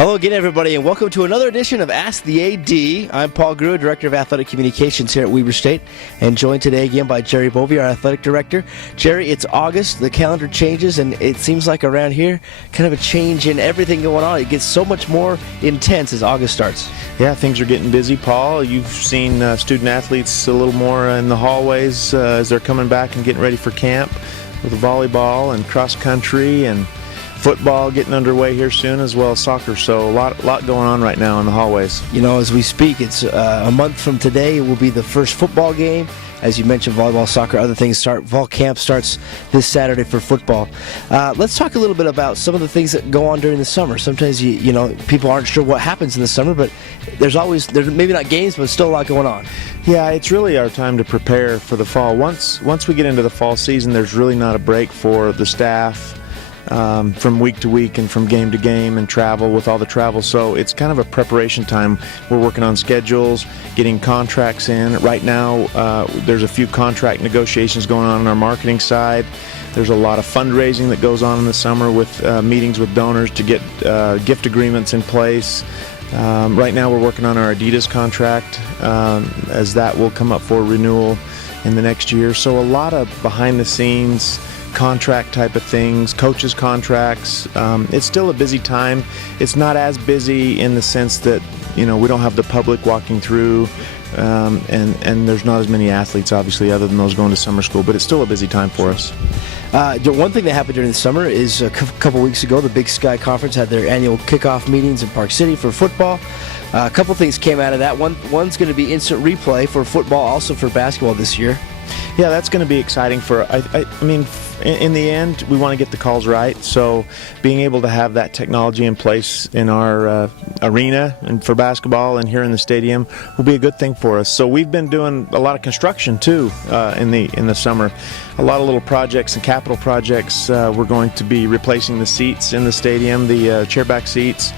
Hello again, everybody, and welcome to another edition of Ask the AD. I'm Paul Grua, Director of Athletic Communications here at Weber State, and joined today again by Jerry Bovee, our Athletic Director. Jerry, it's August, the calendar changes, and it seems like around here, kind of a change in everything going on. It gets so much more intense as August starts. Yeah, things are getting busy, Paul. You've seen student-athletes a little more in the hallways as they're coming back and getting ready for camp with volleyball and cross-country and football getting underway here soon, as well as soccer. So a lot going on right now in the hallways. You know, as we speak, it's a month from today. It will be the first football game. As you mentioned, volleyball, soccer, other things start. Fall camp starts this Saturday for football. Let's talk a little bit about some of the things that go on during the summer. Sometimes, you know, people aren't sure what happens in the summer, but there's maybe not games, but still a lot going on. Yeah, it's really our time to prepare for the fall. Once we get into the fall season, there's really not a break for the staff. From week to week and from game to game and travel with all the travel. So it's kind of a preparation time. We're working on schedules, getting contracts in. Right now, there's a few contract negotiations going on our marketing side. There's a lot of fundraising that goes on in the summer with meetings with donors to get gift agreements in place. Right now, we're working on our Adidas contract as that will come up for renewal in the next year. So a lot of behind the scenes contract type of things, coaches' contracts. It's still a busy time. It's not as busy in the sense that, you know, we don't have the public walking through and there's not as many athletes, obviously, other than those going to summer school, but it's still a busy time for us. One thing that happened during the summer is a couple weeks ago, the Big Sky Conference had their annual kickoff meetings in Park City for football. A couple things came out of that. One's going to be instant replay for football, also for basketball this year. Yeah, that's going to be exciting for, I mean, in the end, we want to get the calls right. So being able to have that technology in place in our arena and for basketball and here in the stadium will be a good thing for us. So we've been doing a lot of construction too in the summer. A lot of little projects and capital projects. We're going to be replacing the seats in the stadium, the chairback seats.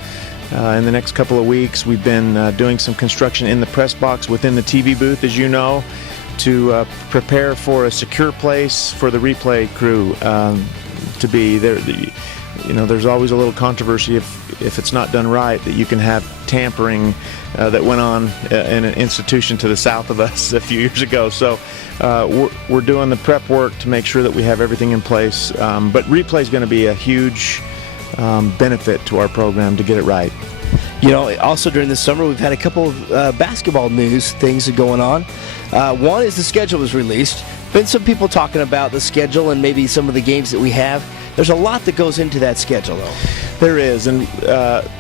In the next couple of weeks, we've been doing some construction in the press box within the TV booth, as you know, to prepare for a secure place for the replay crew to be there. You know, there's always a little controversy if it's not done right that you can have tampering that went on in an institution to the south of us a few years ago. So we're doing the prep work to make sure that we have everything in place. But replay is going to be a huge benefit to our program to get it right. You know, also during the summer, we've had a couple of basketball news things going on. One is the schedule was released. Been some people talking about the schedule and maybe some of the games that we have. There's a lot that goes into that schedule, though. There is, and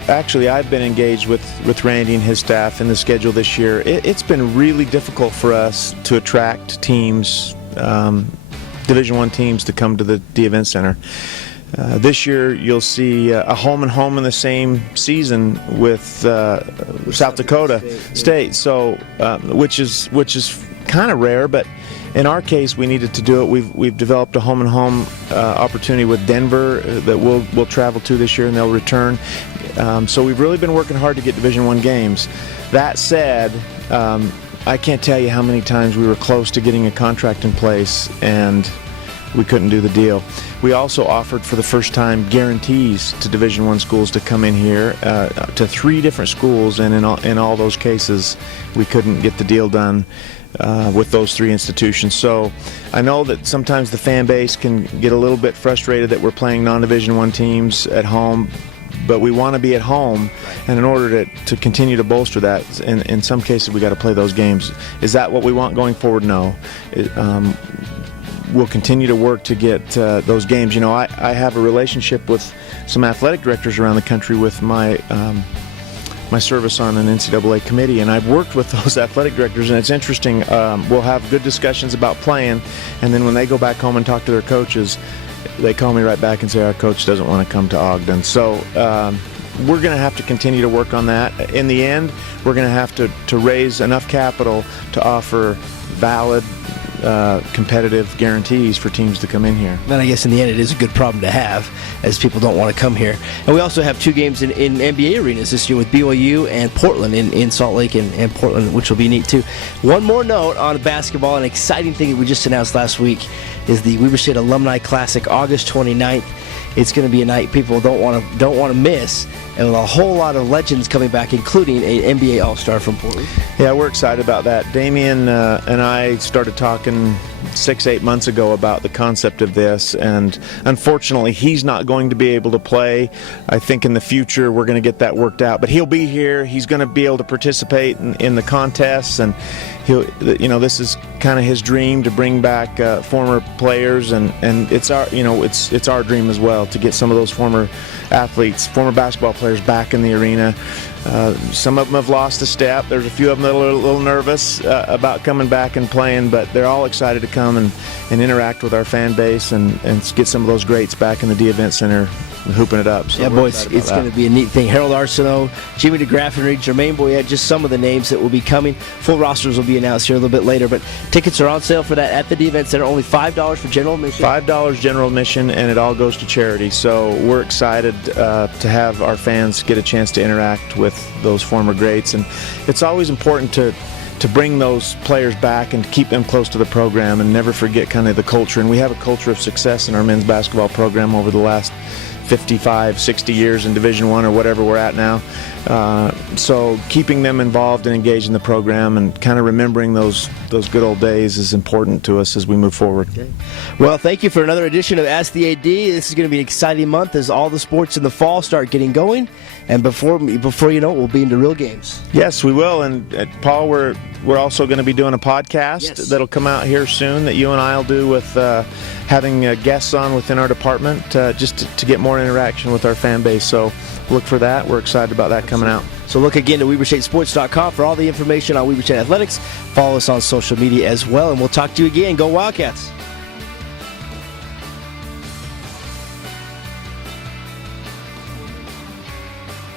actually I've been engaged with Randy and his staff in the schedule this year. It's been really difficult for us to attract teams, Division I teams, to come to the Event Center. This year, you'll see a home and home in the same season with South Dakota State. So, which is kind of rare, but in our case, we needed to do it. We've developed a home and home opportunity with Denver that we'll travel to this year, and they'll return. So we've really been working hard to get Division I games. That said, I can't tell you how many times we were close to getting a contract in place, and we couldn't do the deal. We also offered for the first time guarantees to Division I schools to come in here to 3 different schools, and in all those cases we couldn't get the deal done with those 3 institutions. So I know that sometimes the fan base can get a little bit frustrated that we're playing non-Division I teams at home, but we want to be at home, and in order to continue to bolster that, in some cases we got to play those games. Is that what we want going forward? No. We'll continue to work to get those games. You know, I have a relationship with some athletic directors around the country with my service on an NCAA committee, and I've worked with those athletic directors, and it's interesting. We'll have good discussions about playing, and then when they go back home and talk to their coaches, they call me right back and say our coach doesn't want to come to Ogden. So we're going to have to continue to work on that. In the end, we're going to have to raise enough capital to offer valid competitive guarantees for teams to come in here. And I guess in the end it is a good problem to have, as people don't want to come here. And we also have 2 games in NBA arenas this year with BYU and Portland in Salt Lake and Portland, which will be neat too. One more note on basketball, an exciting thing that we just announced last week is the Weber State Alumni Classic, August 29th. it's going to be a night people don't want to miss, and with a whole lot of legends coming back, including an NBA All-Star from Portland. Yeah, we're excited about that. Damian and I started talking 6-8 months ago about the concept of this, and unfortunately he's not going to be able to play. I think in the future we're going to get that worked out, but he'll be here. He's going to be able to participate in the contests, and this is kind of his dream to bring back former players, and it's our dream as well to get some of those former athletes, former basketball players back in the arena. Some of them have lost a step. There's a few of them that are a little nervous about coming back and playing, but they're all excited to come and interact with our fan base and get some of those greats back in the D Event Center hooping it up. So yeah, boys, it's going to be a neat thing. Harold Arsenault, Jimmy DeGraff, and Jermaine Boyette, just some of the names that will be coming. Full rosters will be announced here a little bit later, but tickets are on sale for that at the D Event Center. Only $5 for general admission. $5 general admission, and it all goes to charity. So we're excited to have our fans get a chance to interact with those former greats, and it's always important to bring those players back and keep them close to the program and never forget kind of the culture. And we have a culture of success in our men's basketball program over the last 55, 60 years in Division I or whatever we're at now. So keeping them involved and engaged in the program and kind of remembering those good old days is important to us as we move forward. Okay. Well, thank you for another edition of Ask the AD. This is going to be an exciting month as all the sports in the fall start getting going. And before you know it, we'll be into real games. Yes, we will. And Paul, we're also going to be doing a podcast that'll come out here soon that you and I will do with having guests on within our department just to get more interaction with our fan base. So look for that. We're excited about that coming out. So look again to WeberStateSports.com for all the information on Weber State Athletics. Follow us on social media as well, and we'll talk to you again. Go Wildcats!